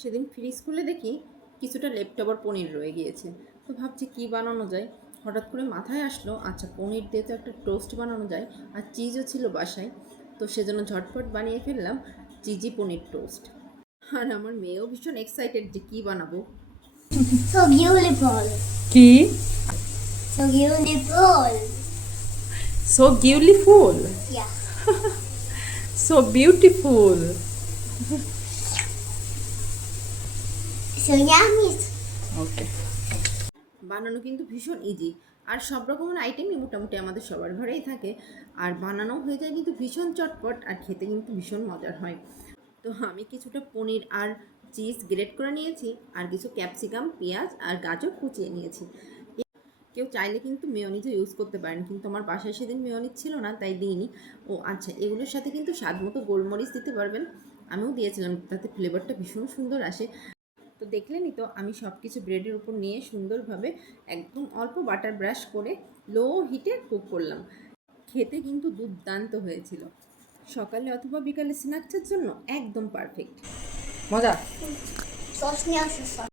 সেদিন ফ্রিজ খুলে দেখি কিছুটা লেপটবার পনির রয়ে গিয়েছে। তো ভাবছি কি বানানো যায়? হঠাৎ করে মাথায় আসলো আচ্ছা পনির দিয়ে তো একটা টোস্ট বানানো যায় আর চিজও ছিল বাসায়। তো সেজন্য ঝটপট বানিয়ে ফেললাম চিজি পনির টোস্ট। আর আমার মেয়েও ভীষণ এক্সাইটেড যে কী বানাবো. কি. সো বিউটিফুল সো বিউটিফুল বানানো কিন্তু ভীষণ ইজি আর সব রকমের আইটেমই মোটামুটি আমাদের সবার ঘরেই থাকে। আর বানানো হয়ে যায় কিন্তু ভীষণ চটপট আর খেতে কিন্তু ভীষণ মজার হয়। তো আমি কিছুটা পনির আর চিজ গ্রেট করে নিয়েছি আর কিছু ক্যাপসিকাম পেঁয়াজ আর গাজর কুচিয়ে নিয়েছি। কেউ চাইলে কিন্তু মেয়নিজও ইউজ করতে পারেন। কিন্তু আমার বাসায় সেদিন মেয়নিজ ছিল না, তাই দিইনি। ও আচ্ছা এগুলোর সাথে কিন্তু স্বাদ মতো গোলমরিচ দিতে পারবেন। আমিও দিয়েছিলাম, তাতে ফ্লেভারটা ভীষণ সুন্দর আসে। তো দেখলেনই তো আমি সব কিছু ব্রেডের উপর নিয়ে সুন্দরভাবে একদম অল্প বাটার ব্রাশ করে লো হিটে কুক করলাম। খেতে কিন্তু দুর্দান্ত হয়েছিল। সকালে অথবা বিকালে স্ন্যাক্সের জন্য একদম পারফেক্ট মজা?